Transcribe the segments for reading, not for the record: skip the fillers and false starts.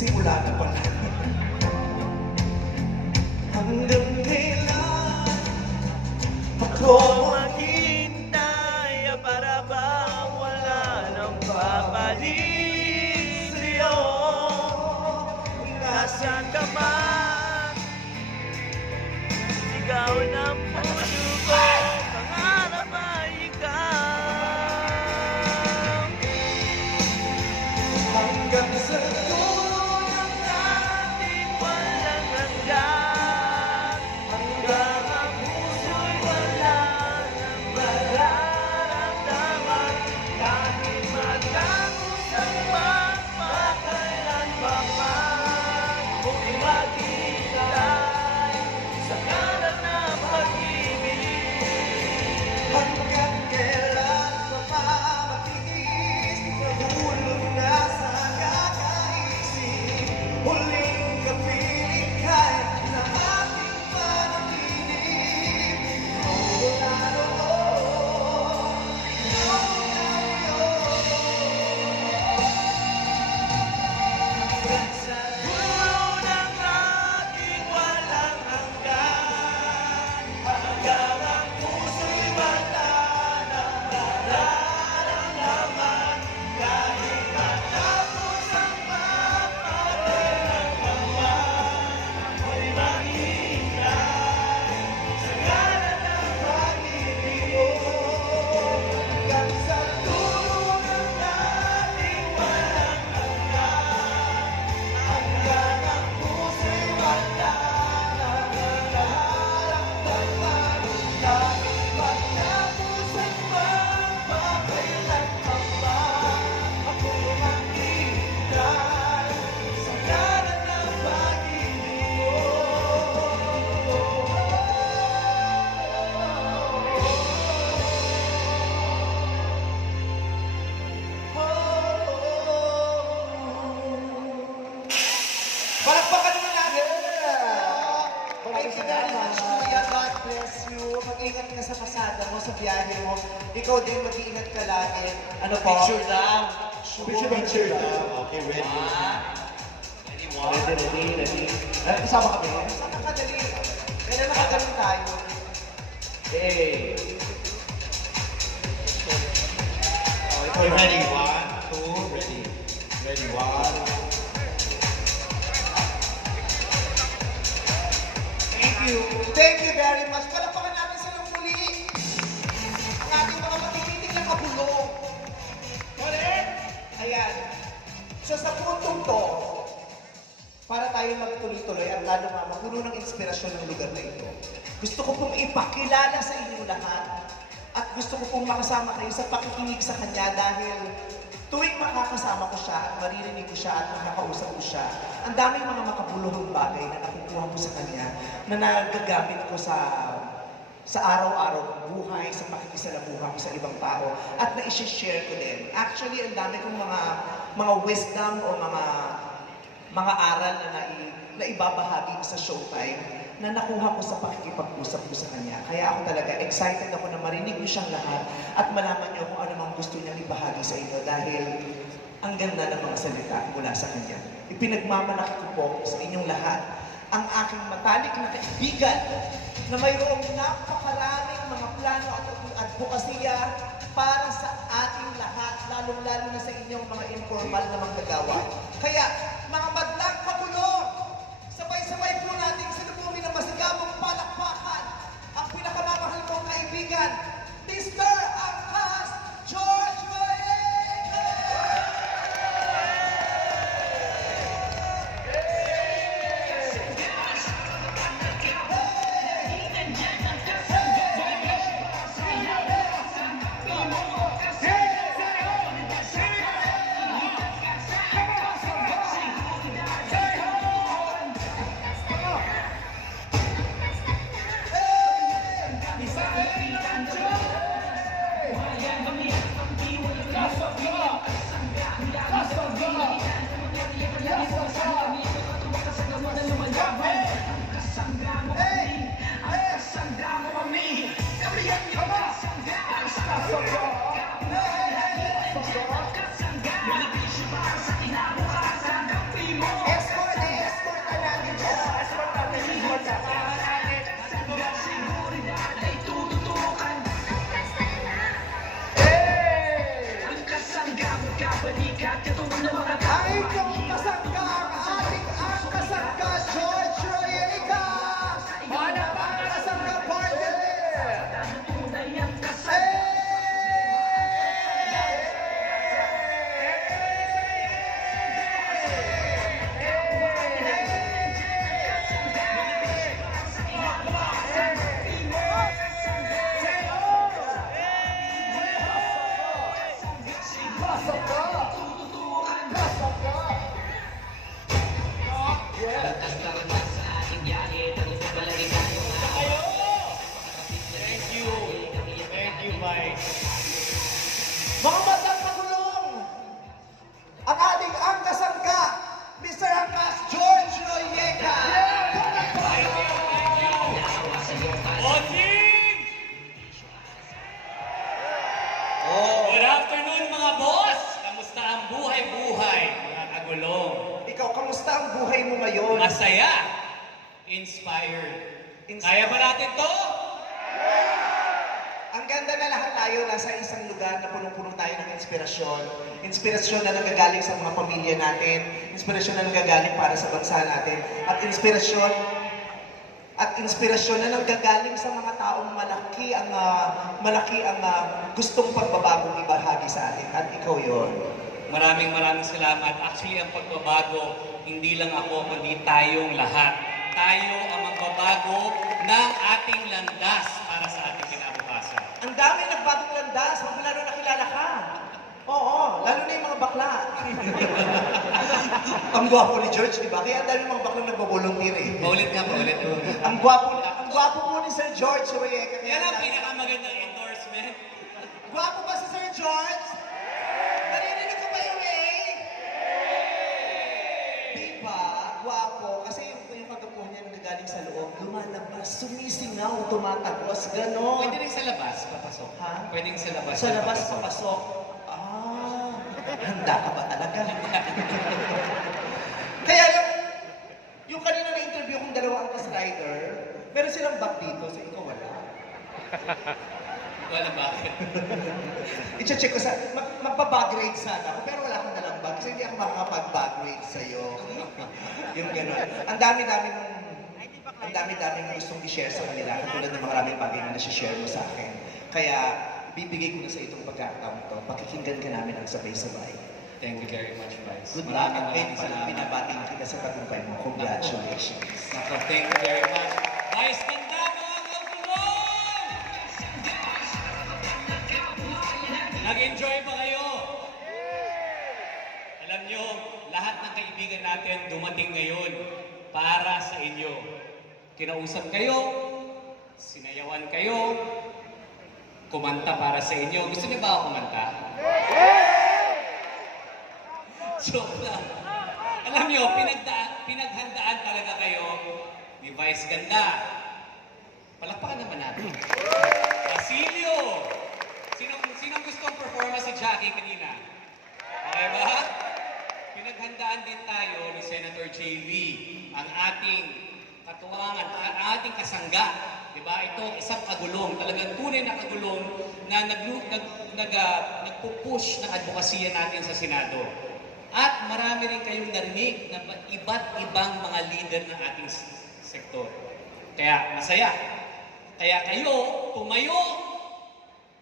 Simula na pala. Hanggang kailan ako maghintay para bang wala nang babalik sa'yo? Nasaan ka man? Ikaw ng puso ko, pangarap ay ikaw. Hanggang sa dulo ng ating walang hanggan, hanggang ang puso'y wala nang mararamdaman, kahit matapos ang magpakailan pa man, huwag maghintay sa kalan ng pag-ibig. Hanggang kailan pa matiis, nahulog na sa kakaisip, huling kapiling kahit na ating panaginip. Wala noon, hanggang sa dulo ng ating walang hanggan, hanggang ang puso'y wala nang nararamdaman, kahit matapos ang magpakailan pa man, ako'y maghihintay sa ngalan ng pag-ibig mo. Hanggang sa dulo ng ating walang hanggan, hanggang ang puso'y wala nang nararamdaman, kahit matapos ang magpakailan pa man, ako'y maghihintay sa ngalan ng pag-ibig mo. Palakpakan naman natin! Thank you very much, Kuya. God bless you. Mag-ingat ka sa pasada mo, sa biyahe mo. Ikaw din, mag-iingat ka lagi. Ano po? Picture lang. Picture lang. Okay, ready. Ready. Kasama kami. Saan nakadali? Kailan nakagaling tayo? Hey. Okay, Ready? 1, 2, ready. Ready, 1. Thank you very much. Palakpakan natin silang muli. Ang ating mga matititig na kabulong. Correct? Ayan. So sa puntong to, para tayo magtuloy-tuloy at lalo mapuno ng inspirasyon ng lugar na ito, gusto ko pong ipakilala sa inyo lahat at gusto ko pong makasama kayo sa pakikinig sa kanya dahil tuwing makakasama ko siya at maririnig ko siya at makakausap ko siya, ang daming mga makabuluhang bagay na nakukuha ko sa kanya na nagagamit ko sa araw-araw kong buhay, sa pakikisalamuha ko sa ibang tao at na-share ko din. Actually, ang dami kong mga wisdom o mga aral na ibabahagi sa Showtime na nakuha ko sa pakikipag-usap ko sa kanya. Kaya ako talaga excited ako na marinig niyo siyang lahat at malaman niyo kung ano mang gusto niyang ibahagi sa inyo dahil ang ganda ng mga salita mula sa kanya. Ipinagmamalaki ko po sa inyong lahat ang aking matalik na kaibigan na mayroong napakaraming mga plano at advokasya para sa ating lahat, lalong-lalo na sa inyong mga informal na manggagawa. Kaya, mga madlang kabulong, sabay-sabay po natin sinubungin na masigabong palakpakan ang pinakamamahal kong kaibigan, Mr. Angkas George Mayengo! Ang inyong kasangga, ang ating ang kasangga, George Royeca! Palakpakan kasangga partner! Thank you, Mike. Mga batang magulong, ang ating ang kasangga, Mr. Angkas, George Royeca! Bossing! Oh, Good afternoon mga boss! Kamusta ang buhay-buhay, mga kagulong? ikaw, kamusta ang buhay mo ngayon? Masaya! Inspired. Kaya ba natin to? Ang ganda na lahat tayo nasa isang lugar na punong-puno tayo ng inspirasyon. Inspirasyon na nanggagaling sa mga pamilya natin. Inspirasyon na nanggagaling para sa bansa natin. At inspirasyon na nanggagaling sa mga taong malaki ang gustong pagbabagong ibahagi sa atin. At ikaw yon. Maraming salamat. Actually, ang pagbabago, hindi lang ako, kundi tayong lahat. Tayo ang magbabago ng ating landas para sa ating kinabukasan. Ang dami nagbagong landas, magmula nung nakilala ka. Oo, lalo na yung mga bakla. Ang gwapo ni George, di ba? Kaya ang dami mga bakla nagbo-volunteer eh. Paulit nga, paulit. Ang gwapo po ni Sir George Royeca. Yan ang pinakamagandang endorsement. Gwapo ba si Sir George? Narinig ko ba yung Di ba? Gwapo. Kasi yung kagapuhan niya nagagaling sa loob, lumalabas, sumisingaw, tumatagos, gano'n. Pwede rin sa labas, papasok. Ha? Pwedeng sa labas. Sa labas, papasok. Ah, handa ka ba talaga? Kaya yung kanina na-interview kong dalawang angkas rider, meron silang bag dito, so ikaw wala. Wala bakit. I-check ko sa, magpa-bag rate sana ako, pero wala akong dalang bag, kasi hindi ako makakapag-bag rate sa'yo. Yung gano'n. Ang dami-daming gustong i-share sa kanila, katulad ng maraming bagay na nasi-share mo sa akin. Kaya, bibigay ko na sa itong pagkakataon to, pakikinggan ka namin ang sabay-sabay. Thank you very much, Vice. Good luck at Maraming palang binabati kita sa tagumpay mo. Congratulations. Nako, thank you very much. Vice, ganda mga kagulong! Nag-enjoy ba kayo? Alam nyo, lahat ng kaibigan natin dumating ngayon para sa inyo. Kinausap kayo, sinayawan kayo, kumanta para sa inyo. Gusto niyo ba ako kumanta? Joke lang. Alam niyo, pinaghandaan talaga kayo ni Vice Ganda. Palakpakan naman natin. Basilio! Sinong gustong performance si Jackie kanina? Okay ba? Pinaghandaan din tayo ni Senator JV, ang ating katuwangan, ang ating kasangga. Diba? Ito, isang kagulong, talagang tunay na kagulong na nagpupush ng advokasya natin sa Senado. At marami rin kayong narinig na iba't ibang mga leader ng ating sektor. Kaya masaya. Kaya kayo, tumayo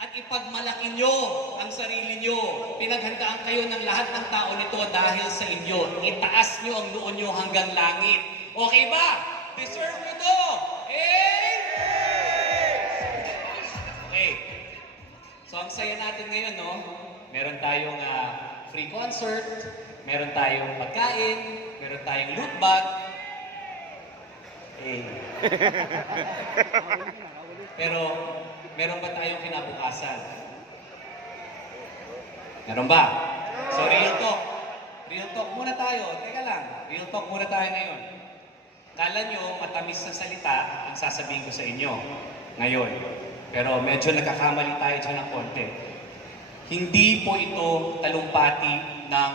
at ipagmalaki nyo ang sarili nyo. Pinaghandaan kayo ng lahat ng tao nito dahil sa inyo. Itaas nyo ang noo nyo hanggang langit. Okay ba? Deserve nyo to! Okay. So ang saya natin ngayon, no? Meron tayong free concert, meron tayong pagkain, meron tayong loot bag. Pero meron ba tayong kinabukasan? Meron ba? So real talk. Real talk muna tayo. Teka lang. Real talk muna tayo ngayon. Kala nyo matamis na salita ang sasabihin ko sa inyo ngayon. Pero medyo nagkakamali tayo dyan ng konti. Hindi po ito talumpati ng